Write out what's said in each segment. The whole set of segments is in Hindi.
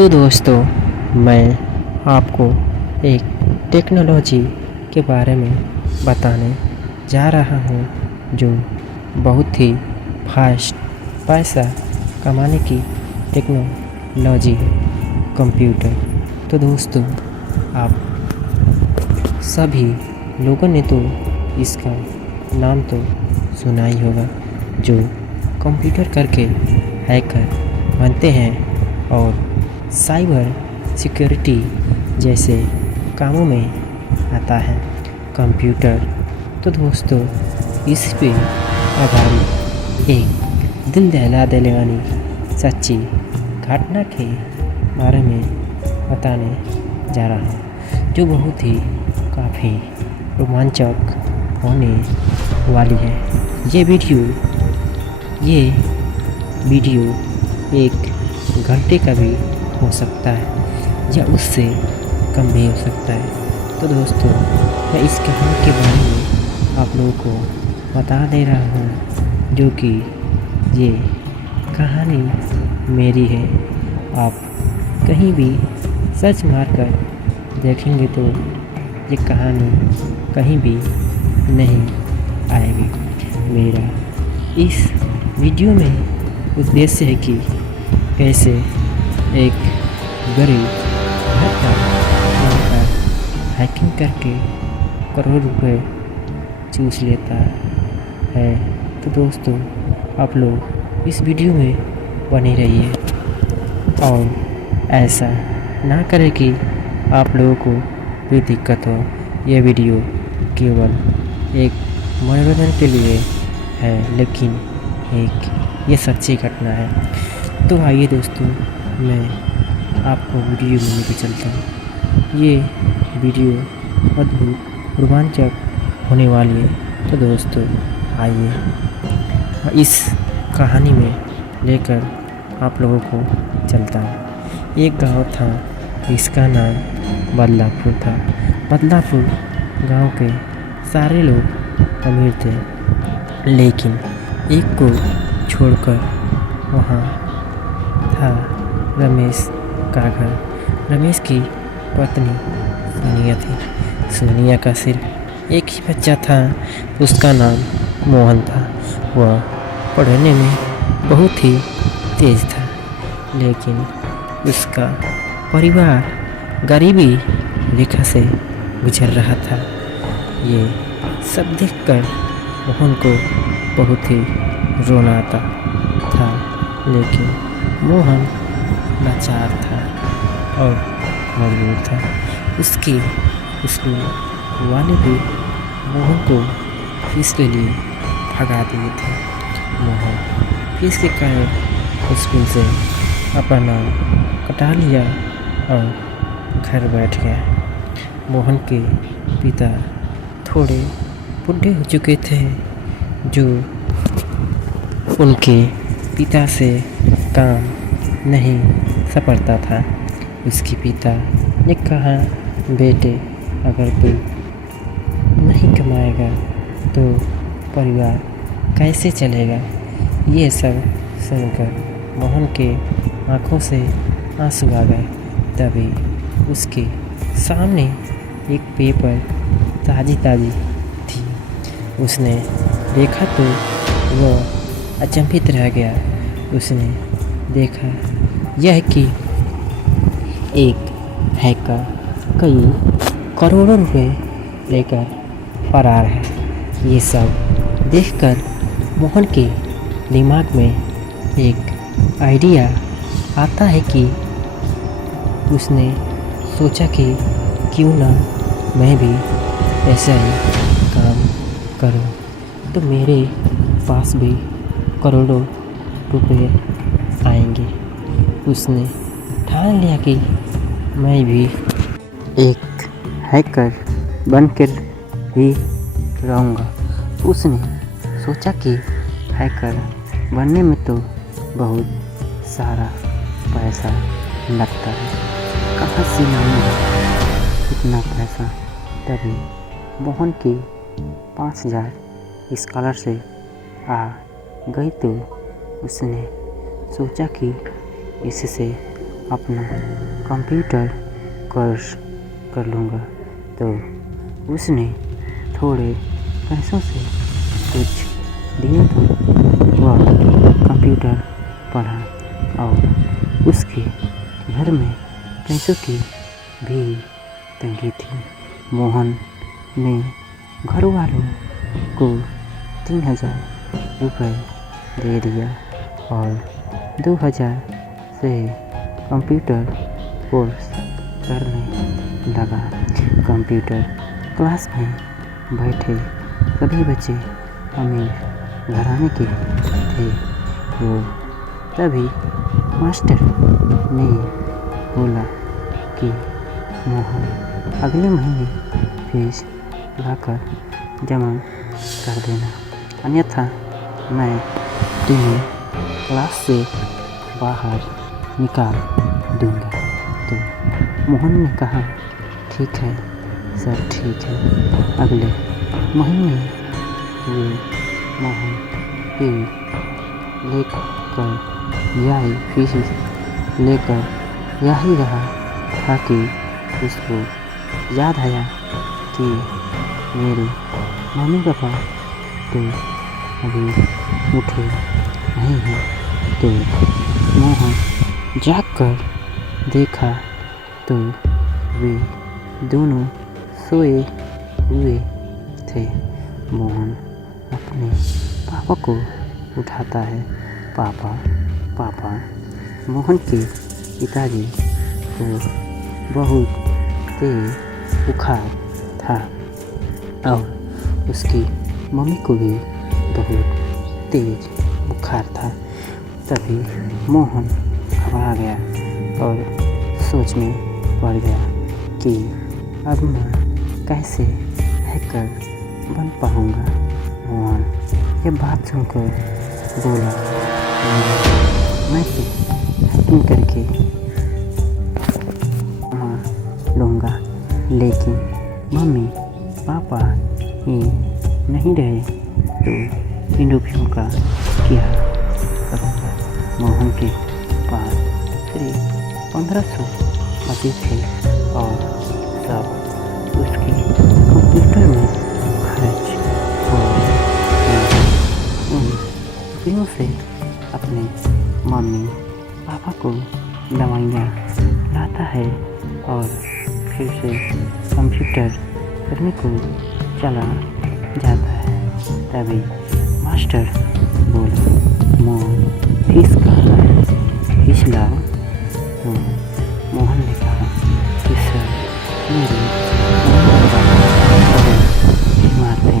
तो दोस्तों, मैं आपको एक टेक्नोलॉजी के बारे में बताने जा रहा हूँ जो बहुत ही फास्ट पैसा कमाने की टेक्नोलॉजी है, कंप्यूटर। तो दोस्तों, आप सभी लोगों ने तो इसका नाम तो सुना ही होगा, जो कंप्यूटर करके हैकर बनते हैं और साइबर सिक्योरिटी जैसे कामों में आता है कंप्यूटर। तो दोस्तों, इस पे आधारित एक दिल दहला देने वाली सच्ची घटना के बारे में बताने जा रहा हूँ, जो बहुत ही काफ़ी रोमांचक होने वाली है। ये वीडियो 1 घंटे का भी हो सकता है या उससे कम भी हो सकता है। तो दोस्तों, मैं इस कहानी के बारे में आप लोगों को बता दे रहा हूँ, जो कि ये कहानी मेरी है। आप कहीं भी सर्च मारकर देखेंगे तो ये कहानी कहीं भी नहीं आएगी। मेरा इस वीडियो में उद्देश्य है कि कैसे एक गरीब घर का लड़का हैकिंग करके करोड़ रुपए चूस लेता है। तो दोस्तों, आप लोग इस वीडियो में बने रहिए और ऐसा ना करें कि आप लोगों को भी दिक्कत हो। यह वीडियो केवल एक मनोरंजन के लिए है, लेकिन ये सच्ची घटना है। तो आइए दोस्तों, मैं आपको वीडियो में लेकर चलता हूँ। ये वीडियो अद्भुत रोमांचक होने वाली है। तो दोस्तों, आइए इस कहानी में लेकर आप लोगों को चलता हूँ। एक गांव था, इसका नाम बदलापुर था। बदलापुर गांव के सारे लोग अमीर थे, लेकिन एक को छोड़कर वहाँ था रमेश का घर। रमेश की पत्नी सोनिया थी। सोनिया का सिर्फ एक ही बच्चा था, उसका नाम मोहन था। वह पढ़ने में बहुत ही तेज था, लेकिन उसका परिवार गरीबी रेखा से गुजर रहा था। ये सब देखकर मोहन को बहुत ही रोना आता था, लेकिन मोहन लाचार था और मजबूर था। उसके स्कूल वाले भी मोहन को फीस के लिए भगा दिए थे। मोहन फीस के कारण स्कूल से अपना नाम कटा लिया और घर बैठ गया। मोहन के पिता थोड़े बूढ़े हो चुके थे, जो उनके पिता से काम नहीं सपरता था। उसके पिता ने कहा, बेटे, अगर तू नहीं कमाएगा तो परिवार कैसे चलेगा। ये सब सुनकर मोहन के आँखों से आंसू आ गए। तभी उसके सामने एक पेपर ताज़ी थी। उसने देखा तो वह अचंभित रह गया। उसने देखा यह कि एक हैकर कई करोड़ों रुपए लेकर फरार है। ये सब देखकर मोहन के दिमाग में एक आइडिया आता है कि उसने सोचा कि क्यों ना मैं भी ऐसा ही काम करूं, तो मेरे पास भी करोड़ों रुपए आएंगे। उसने ठान लिया कि मैं भी एक हैकर बनकर ही रहूँगा। उसने सोचा कि हैकर बनने में तो बहुत सारा पैसा लगता है, कहाँ से लाऊंगा इतना पैसा। तभी मोहन की 5,000 स्कॉलरशिप आ गई, तो उसने सोचा कि इससे अपना कंप्यूटर कोर्स कर लूँगा। तो उसने थोड़े पैसों से कुछ दिनों तक वह कंप्यूटर पढ़ा और उसके घर में पैसों की भी तंगी थी। मोहन ने घर वालों को 3,000 रुपये दे दिया और 2,000 से कंप्यूटर कोर्स करने लगा। कंप्यूटर क्लास में बैठे सभी बच्चे अमीर घराने के थे। वो तभी मास्टर ने बोला कि मोहन अगले महीने फीस लाकर जमा कर देना, अन्यथा मैं तुम्हें क्लास से बाहर निकाल दूंगा। तो मोहन ने कहा, ठीक है सर, ठीक है। अगले महीने वो मोहन फी लेकर फीस लेकर यही रहा था कि उसको याद आया कि मेरे मम्मी पापा तो अभी उठे नहीं हैं। तो मोहन जाकर देखा तो वे दोनों सोए हुए थे। मोहन अपने पापा को उठाता है, पापा पापा। मोहन के पिताजी को बहुत तेज बुखार था और उसकी मम्मी को भी बहुत तेज बुखार था। तभी मोहन घबरा गया और सोच में पड़ गया कि अब मैं कैसे हैकर बन पाऊँगा। मोहन ये बात सुनकर बोला, मैं तो हैकिंग करके कमा लूँगा, लेकिन मम्मी पापा ही नहीं रहे तो इन रुपयों का क्या करूँगा। मोहन के पास सिर्फ 1,500 बचे थे और सब उसके कंप्यूटर में खर्च हो गए। उन रुपयों से अपने मम्मी पापा को दवाइयाँ लाता है और फिर से कंप्यूटर करने को चला जाता है। तभी मास्टर बोला, मोहन फीस कहाँ है, फीस लाओ। तो मोहन ने कहा कि सर मेरे बीमार थे,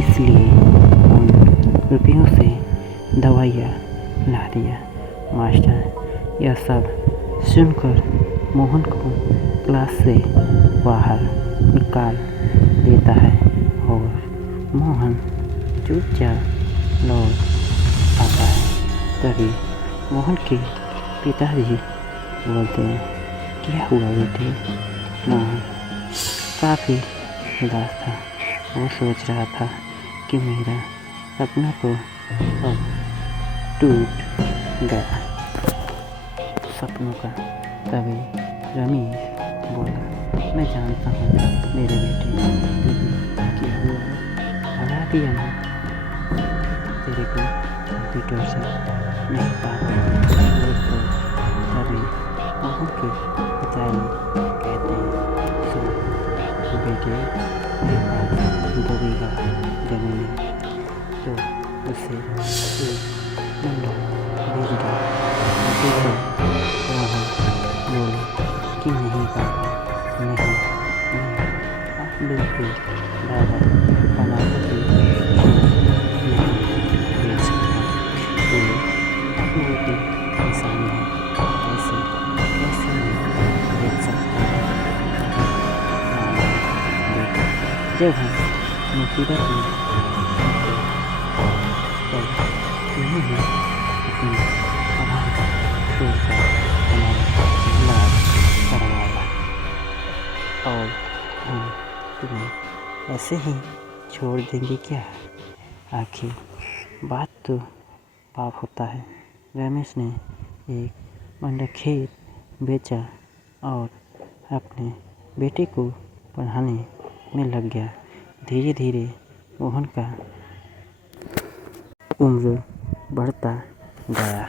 इसलिए उन रुपयों से दवाइयाँ ला दिया। मास्टर यह सब सुनकर मोहन को क्लास से बाहर निकाल देता है और मोहन चुपचाप लौट आता है। तभी मोहन के पिताजी बोलते हैं, क्या हुआ बेटे? मोहन काफ़ी उदास था। वो सोच रहा था कि मेरा सपना तो अब टूट गया सपनों का। तभी रमेश बोला, मैं जानता हूँ मेरे बेटे, क्या हुआ, भगा दिया ना तेरे को कंप्यूटर से नहीं पाता। तभी मोहन के पिताजी कहते हैं, सुन बेटे, मेरे पास 2 बीघा जमीन है, तो उसे एक नंबर भेज दो। मोहन बोले कि नहीं पापा, नहीं, आप लोग भी दादा बनाकर भी नहीं भेज सकता। तो आप लोगों की निशानी है, कैसे नहीं भेज सकता बेटा। जब हम मुसीबत में तब तुम्हें ही अपनी पढ़ाई छोड़कर हमारा इलाज करवाया और हम तुम्हें ऐसे ही छोड़ देंगे क्या? आखिर बात तो पाप होता है। रमेश ने एक बंडा खेत बेचा और अपने बेटे को पढ़ाने में लग गया। धीरे धीरे मोहन का उम्र बढ़ता गया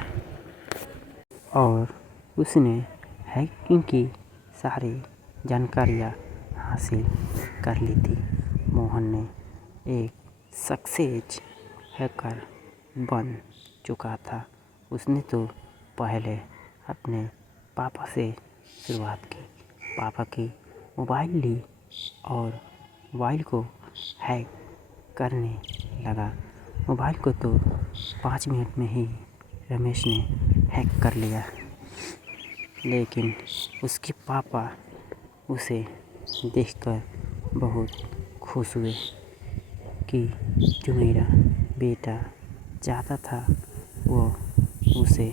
और उसने हैकिंग की सारी जानकारियाँ हासिल कर ली थी। मोहन ने एक सक्सेस हैकर बन चुका था। उसने तो पहले अपने पापा से शुरुआत की। पापा की मोबाइल ली और मोबाइल को हैक करने लगा। मोबाइल को तो 5 मिनट में ही रमेश ने हैक कर लिया। लेकिन उसके पापा उसे देखकर बहुत खुश हुए कि जो मेरा बेटा चाहता था वो उसे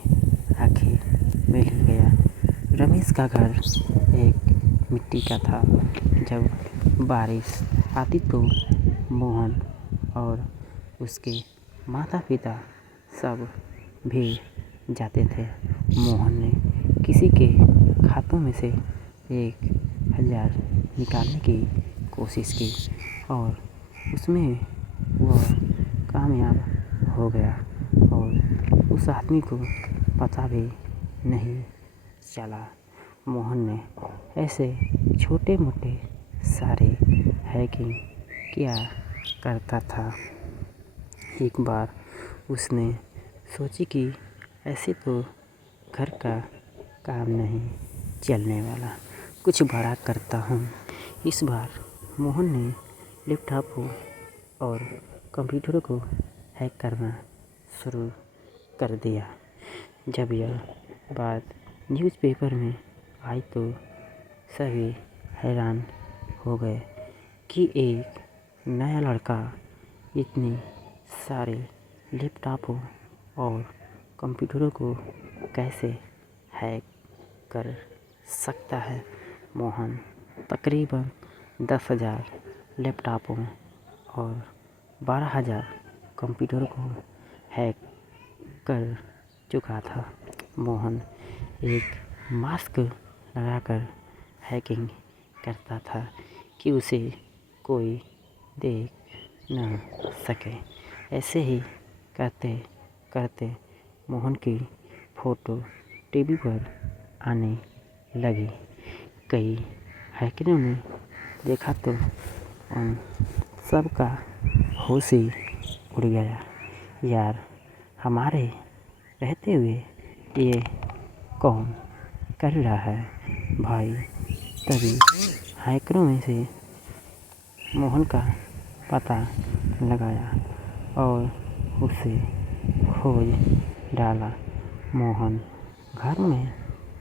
आखिर मिल ही गया। रमेश का घर एक मिट्टी का था। जब बारिश आती तो मोहन और उसके माता पिता सब भीग जाते थे। मोहन ने किसी के खातों में से 1000 निकालने की कोशिश की और उसमें वह कामयाब हो गया और उस आदमी को पता भी नहीं चला। मोहन ने ऐसे छोटे मोटे सारे हैकिंग किया करता था। एक बार उसने सोची कि ऐसे तो घर का काम नहीं चलने वाला, कुछ बड़ा करता हूँ। इस बार मोहन ने लैपटॉप को और कंप्यूटर को हैक करना शुरू कर दिया। जब यह बात न्यूज़पेपर में आई तो सभी हैरान हो गए कि एक नया लड़का इतनी सारे लैपटॉपों और कंप्यूटरों को कैसे हैक कर सकता है। मोहन तकरीबन 10,000 लैपटॉपों और 12,000 कंप्यूटरों को हैक कर चुका था। मोहन एक मास्क लगाकर हैकिंग करता था कि उसे कोई देख न सके। ऐसे ही करते करते मोहन की फ़ोटो टीवी पर आने लगी। कई हैकरों ने देखा तो उन सब का होश ही उड़ गया। यार, हमारे रहते हुए ये कौन कर रहा है भाई। तभी हैकरों में से मोहन का पता लगाया और उसे खोज डाला। मोहन घर में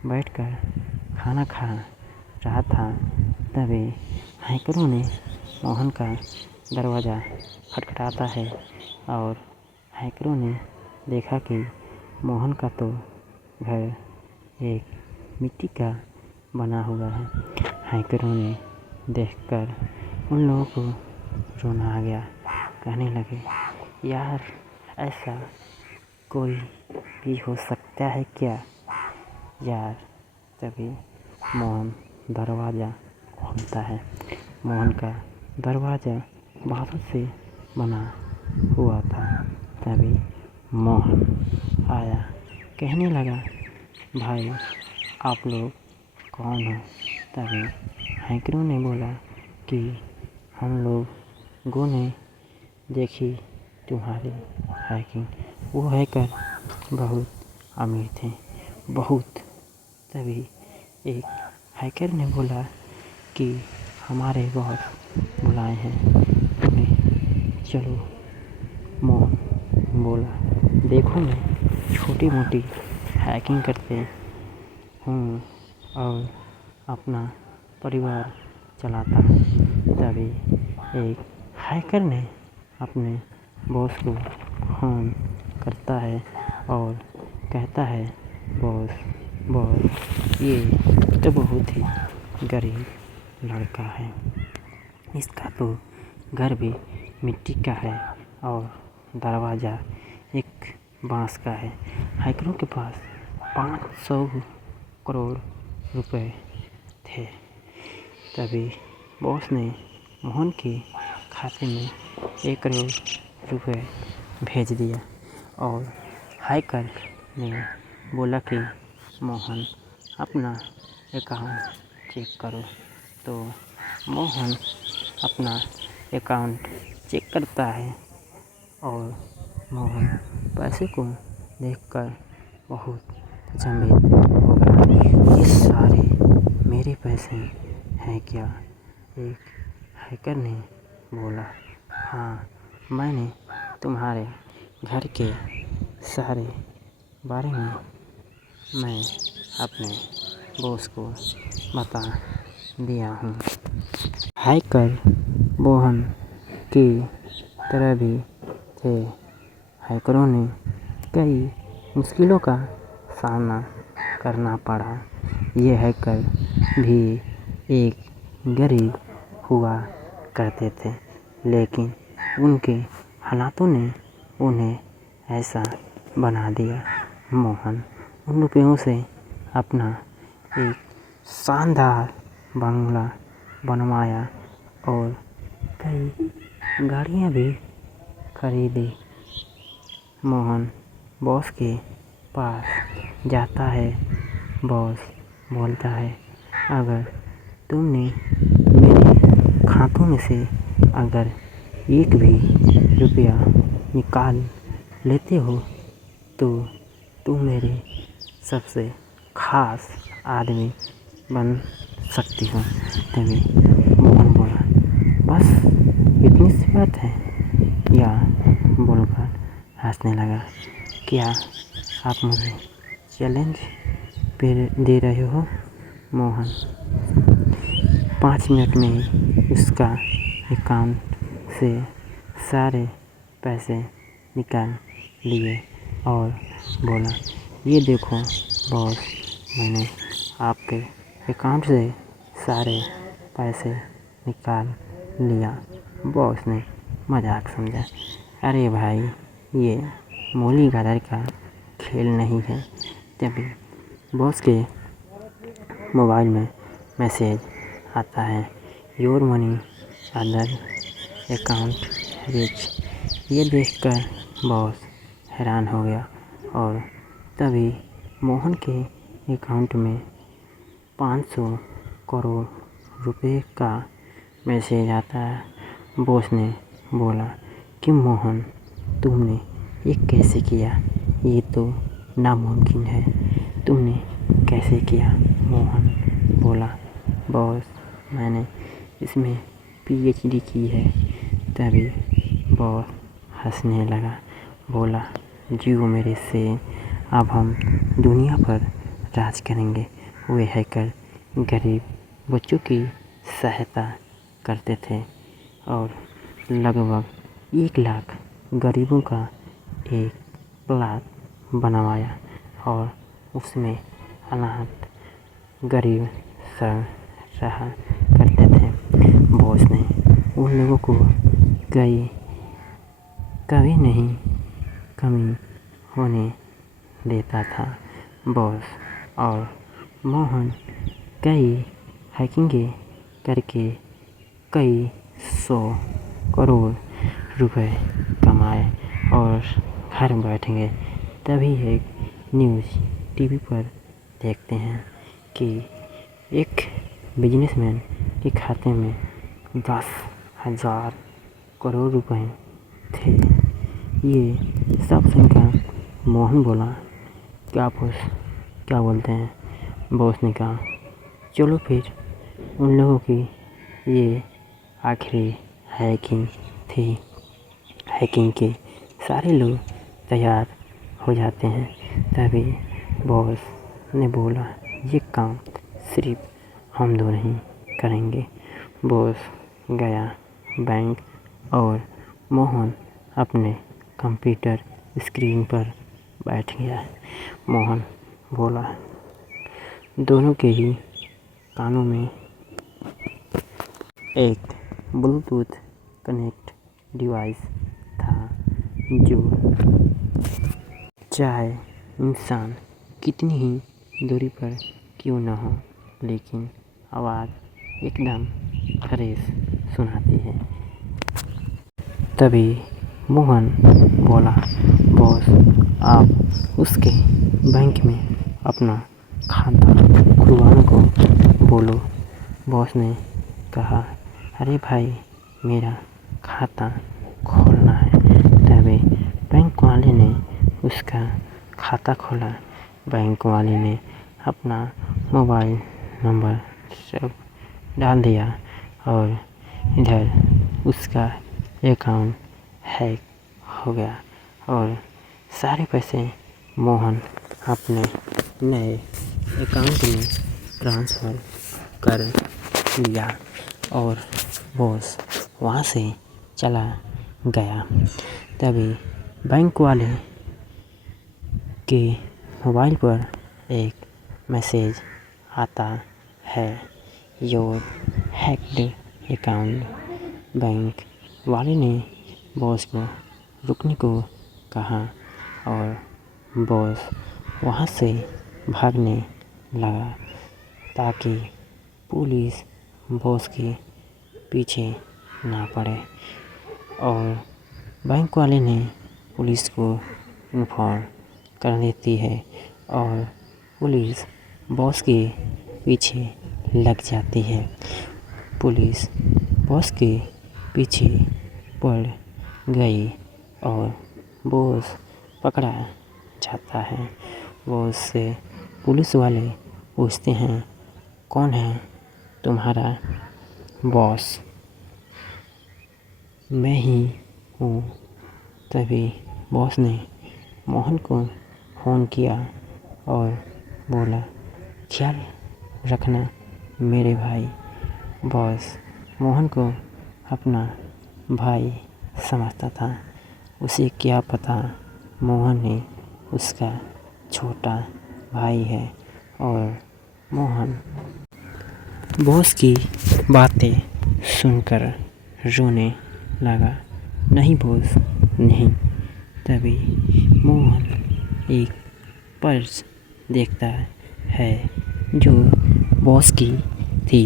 बैठकर खाना खा रहा था। तभी हैकरों ने मोहन का दरवाज़ा खटखटाता है और हैकरों ने देखा कि मोहन का तो घर एक मिट्टी का बना हुआ है। हैकरों ने देखकर उन लोगों को रोना आ गया। कहने लगे, यार ऐसा कोई भी हो सकता है क्या यार। तभी मोहन दरवाज़ा खोलता है। मोहन का दरवाज़ा बाँसों से बना हुआ था। तभी मोहन आया, कहने लगा, भाई आप लोग कौन हो। तभी हैकरों ने बोला कि हम लोगों ने देखी तुम्हारी हैकिंग। वो हैकर बहुत अमीर थे, बहुत। तभी एक हैकर ने बोला कि हमारे बॉस बुलाए हैं तुम्हें, चलो। मोहन बोला, देखो मैं छोटी मोटी हैकिंग करते हूँ और अपना परिवार चलाता हूँ। तभी एक हैकर ने अपने बॉस को फ़ोन करता है और कहता है, बॉस ये तो बहुत ही गरीब लड़का है। इसका तो घर भी मिट्टी का है और दरवाज़ा एक बाँस का है। हैकरों के पास 500 करोड़ रुपए थे। तभी बॉस ने मोहन के खाते में 1 करोड़ रुपए भेज दिया और हैकर ने बोला कि मोहन अपना अकाउंट चेक करो। तो मोहन अपना अकाउंट चेक करता है और मोहन पैसे को देखकर बहुत अचंभित हो गया। ये सारे मेरे पैसे हैं क्या? एक हैकर ने बोला, हाँ, मैंने तुम्हारे घर के सारे बारे में मैं अपने बॉस को बता दिया हूँ। हैकर मोहन की तरह भी थे। हैकरों ने कई मुश्किलों का सामना करना पड़ा। ये हैकर भी एक गरीब हुआ करते थे, लेकिन उनके हालातों ने उन्हें ऐसा बना दिया। मोहन उन रुपयों से अपना एक शानदार बंगला बनवाया और कई गाड़ियाँ भी खरीदी। मोहन बॉस के पास जाता है। बॉस बोलता है, अगर तुमने मेरे खातों में से अगर एक भी रुपया निकाल लेते हो तो तुम मेरे सबसे खास आदमी बन सकती हो। तभी मोहन बोला, बस इतनी सी बात है? या बोलकर हंसने लगा। क्या आप मुझे चैलेंज दे रहे हो? मोहन 5 मिनट में ही उसका अकाउंट से सारे पैसे निकाल लिए और बोला, ये देखो बॉस, मैंने आपके अकाउंट से सारे पैसे निकाल लिया। बॉस ने मजाक समझा, अरे भाई, ये मूली गाजर का खेल नहीं है। तभी बॉस के मोबाइल में मैसेज आता है, your money other account rich. ये देखकर बॉस हैरान हो गया और तभी मोहन के अकाउंट में 500 करोड़ रुपए का मैसेज आता है। बॉस ने बोला कि मोहन, तुमने ये कैसे किया? ये तो नामुमकिन है। तुमने कैसे किया? मोहन बोला, बॉस, मैंने इसमें PhD की है। तभी बॉस हंसने लगा, बोला, जियो मेरे से, अब हम दुनिया पर राज करेंगे। वे हैकर गरीब बच्चों की सहायता करते थे और लगभग 1 लाख गरीबों का एक प्लाट बनवाया और उसमें अनाथ गरीब सब रहा करते थे। बॉस ने उन लोगों को कभी नहीं कमी होने देता था। बॉस और मोहन कई हैकिंग करके कई 100 करोड़ रुपए कमाए और घर बैठ गए। तभी एक न्यूज़ टीवी पर देखते हैं कि एक बिजनेसमैन के खाते में 10,000 करोड़ रुपए थे। ये सब सुनकर मोहन बोला, क्या बोलते हैं? बॉस ने कहा, चलो फिर उन लोगों की ये आखिरी हैकिंग थी। हैकिंग के सारे लोग तैयार हो जाते हैं। तभी बॉस ने बोला, ये काम सिर्फ हम दो नहीं करेंगे। बॉस गया बैंक और मोहन अपने कंप्यूटर स्क्रीन पर बैठ गया। मोहन बोला, दोनों के ही कानों में एक ब्लूटूथ कनेक्ट डिवाइस था, जो चाहे इंसान कितनी ही दूरी पर क्यों न हो, लेकिन आवाज़ एकदम फ्रेश सुनाती है। तभी मोहन बोला, बॉस आप उसके बैंक में अपना खाता खुलवाने को बोलो। बॉस ने कहा, अरे भाई मेरा खाता खोलना है। तभी बैंक वाले ने उसका खाता खोला। बैंक वाले ने अपना मोबाइल नंबर सब डाल दिया और इधर उसका अकाउंट हैक हो गया और सारे पैसे मोहन अपने नए अकाउंट में ट्रांसफ़र कर लिया और बॉस वहाँ से चला गया। तभी बैंक वाले के मोबाइल पर एक मैसेज आता है, योर हैक्ड अकाउंट। बैंक वाले ने बॉस को रुकने को कहा और बॉस वहाँ से भागने लगा ताकि पुलिस बॉस के पीछे ना पड़े। और बैंक वाले ने पुलिस को इन्फॉर्म कर देती है और पुलिस बॉस के पीछे लग जाती है। पुलिस बॉस के पीछे पड़ गई और बॉस पकड़ा जाता है। बॉस से पुलिस वाले पूछते हैं, कौन है तुम्हारा बॉस? मैं ही हूँ। तभी बॉस ने मोहन को फ़ोन किया और बोला, ख्याल रखना मेरे भाई। बॉस मोहन को अपना भाई समझता था। उसे क्या पता मोहन ही उसका छोटा भाई है और मोहन बॉस की बातें सुनकर रोने लगा। नहीं बॉस नहीं। तभी मोहन एक पर्स देखता है जो बॉस की थी।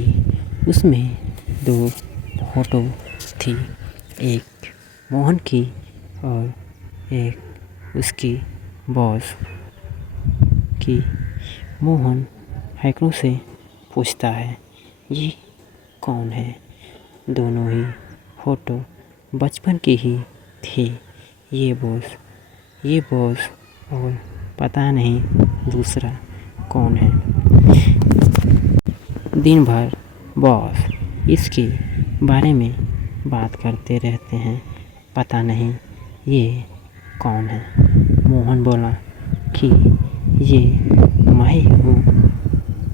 उसमें 2 फ़ोटो थी, एक मोहन की और एक उसकी बॉस की। मोहन हैकरों से पूछता है, ये कौन है? दोनों ही फ़ोटो बचपन की ही थी। ये बॉस और पता नहीं दूसरा कौन है। दिन भर बॉस इसके बारे में बात करते रहते हैं, पता नहीं ये कौन है। मोहन बोला कि ये मैं हूँ।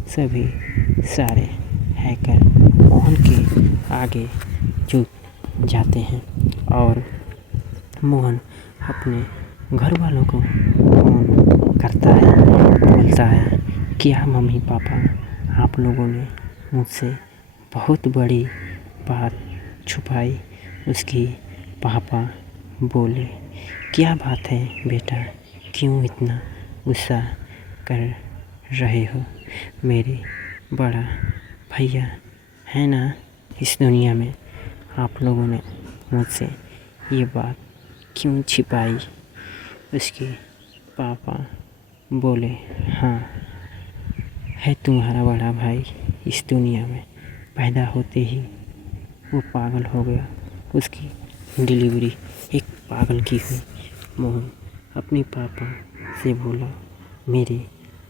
सभी सारे हैकर मोहन के आगे झुक जाते हैं और मोहन अपने घर वालों को फ़ोन करता है। बोलता है, क्या मम्मी पापा आप लोगों ने मुझसे बहुत बड़ी बात छुपाई? उसकी पापा बोले, क्या बात है बेटा, क्यों इतना गुस्सा कर रहे हो? मेरे बड़ा भैया है ना इस दुनिया में, आप लोगों ने मुझसे ये बात क्यों छिपाई? उसके पापा बोले, हाँ है तुम्हारा बड़ा भाई इस दुनिया में। पैदा होते ही वो पागल हो गया, उसकी डिलीवरी एक पागल की हुई। मोहन अपने पापा से बोला, मेरे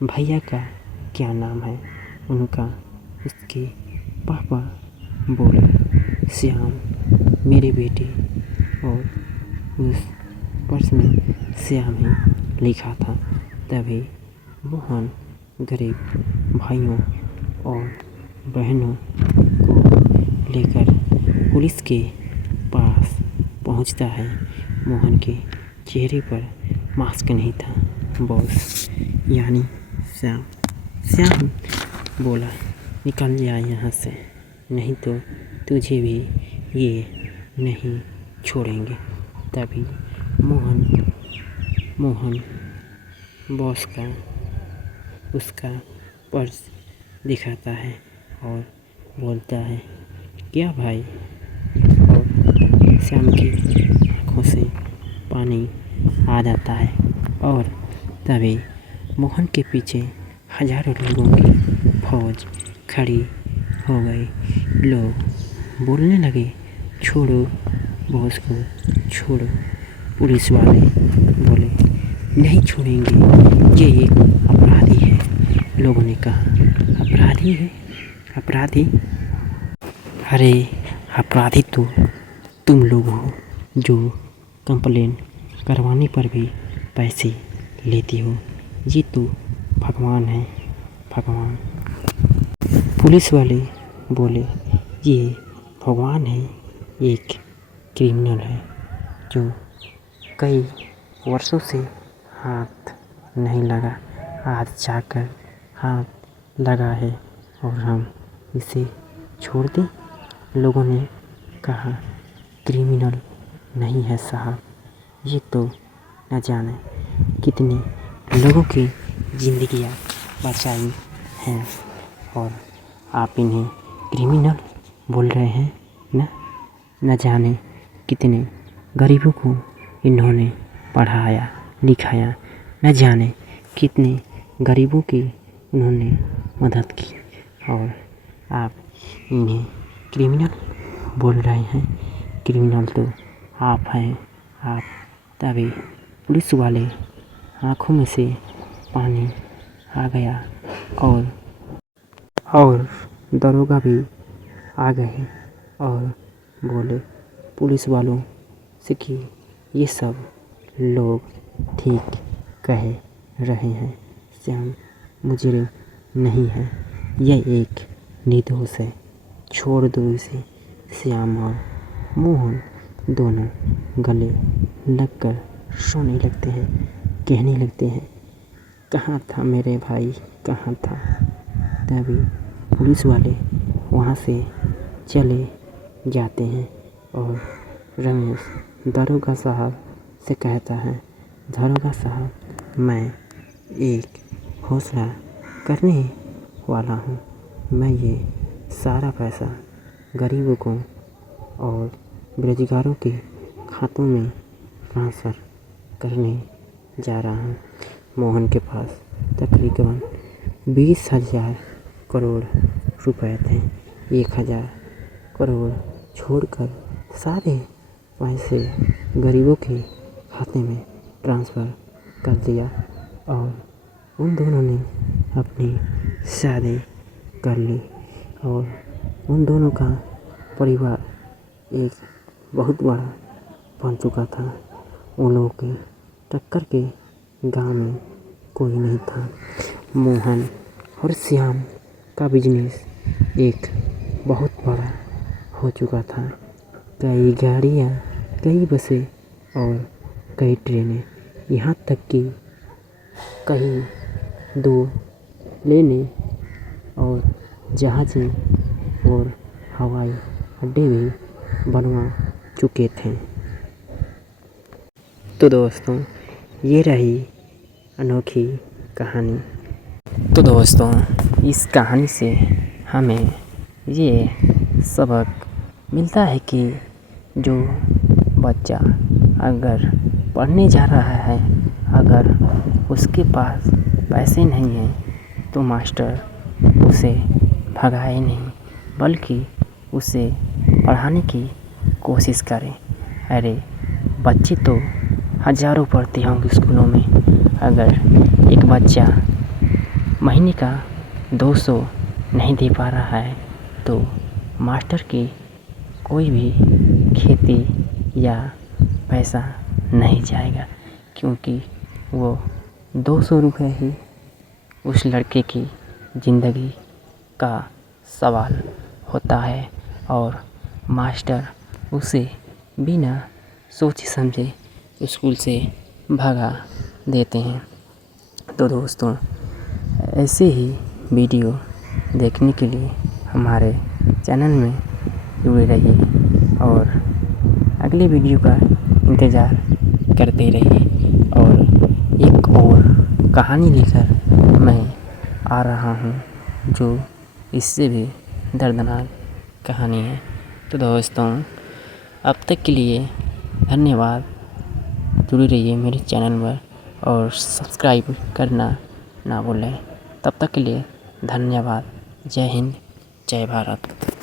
भैया का क्या नाम है? उनका उसके पापा बोले, श्याम मेरे बेटे। और उस पर्स में श्याम ही लिखा था। तभी मोहन गरीब भाइयों और बहनों को लेकर पुलिस के पास पहुंचता है। मोहन के चेहरे पर मास्क नहीं था। बॉस यानी श्याम बोला, निकल जा यहाँ से, नहीं तो तुझे भी ये नहीं छोड़ेंगे। तभी मोहन बॉस का उसका पर्स दिखाता है और बोलता है, क्या भाई? और श्याम की आँखों से पानी आ जाता है और तभी मोहन के पीछे हजारों लोगों की फौज खड़ी हो गई। लोग बोलने लगे, छोड़ो बॉस को, छोड़ो। पुलिस वाले बोले, नहीं छोड़ेंगे, ये एक अपराधी है। लोगों ने कहा, अपराधी है? अपराधी? अरे अपराधी तो तुम लोग हो जो कंप्लेन करवाने पर भी पैसे लेती हो। ये तो भगवान है, भगवान। पुलिस वाले बोले, ये भगवान है, एक क्रिमिनल है जो कई वर्षों से हाथ नहीं लगा, आज जाकर हाथ लगा है और हम इसे छोड़ दें? लोगों ने कहा, क्रिमिनल नहीं है साहब, ये तो न जाने कितने लोगों की ज़िंदगियां बचाई हैं और आप इन्हें क्रिमिनल बोल रहे हैं ना? न जाने कितने गरीबों को इन्होंने पढ़ाया लिखाया, न जाने कितने गरीबों की उन्होंने मदद की और आप इन्हें क्रिमिनल बोल रहे हैं। क्रिमिनल तो आप हैं, आप। तभी पुलिस वाले आँखों में से पानी आ गया और दरोगा भी आ गए और बोले पुलिस वालों से कि ये सब लोग ठीक कह रहे हैं, श्याम मुजरिम नहीं है, यह एक निर्दोष है, छोड़ दो इसे। श्याम और मोहन दोनों गले लगकर सोने लगते हैं, कहने लगते हैं, कहाँ था मेरे भाई, कहाँ था? तभी पुलिस वाले वहाँ से चले जाते हैं और रमेश दरोगा साहब से कहता है, दरोगा साहब, मैं एक हौसला करने वाला हूँ। मैं ये सारा पैसा गरीबों को और बेरोजगारों के खातों में ट्रांसफ़र करने जा रहा हूँ। मोहन के पास तकरीबन 20,000 करोड़ रुपए थे। 1,000 करोड़ छोड़कर सारे पैसे गरीबों के खाते में ट्रांसफ़र कर दिया और उन दोनों ने अपनी शादी कर ली और उन दोनों का परिवार एक बहुत बड़ा बन चुका था। उन लोगों के टक्कर के गांव में कोई नहीं था। मोहन और श्याम का बिजनेस एक बहुत बड़ा हो चुका था। कई गाड़ियाँ, कई बसें और कई ट्रेनें, यहाँ तक कि कई दूर लेने और जहाज़ें और हवाई अड्डे भी बनवा चुके थे। तो दोस्तों, ये रही अनोखी कहानी। तो दोस्तों, इस कहानी से हमें ये सबक मिलता है कि जो बच्चा अगर पढ़ने जा रहा है, अगर उसके पास पैसे नहीं हैं तो मास्टर उसे भगाए नहीं, बल्कि उसे पढ़ाने की कोशिश करें। अरे बच्चे तो हज़ारों पढ़ते होंगे स्कूलों में, अगर एक बच्चा महीने का 200 नहीं दे पा रहा है तो मास्टर की कोई भी खेती या पैसा नहीं जाएगा, क्योंकि वो 200 रुपये ही उस लड़के की ज़िंदगी का सवाल होता है और मास्टर उसे बिना सोचे समझे स्कूल से भगा देते हैं। तो दोस्तों, ऐसे ही वीडियो देखने के लिए हमारे चैनल में जुड़े रहिए और अगले वीडियो का इंतज़ार करते रहिए। और एक और कहानी लेकर मैं आ रहा हूँ जो इससे भी दर्दनाक कहानी है। तो दोस्तों, अब तक के लिए धन्यवाद। जुड़े रहिए मेरे चैनल पर और सब्सक्राइब करना ना भूलें। तब तक के लिए धन्यवाद। जय हिंद, जय भारत।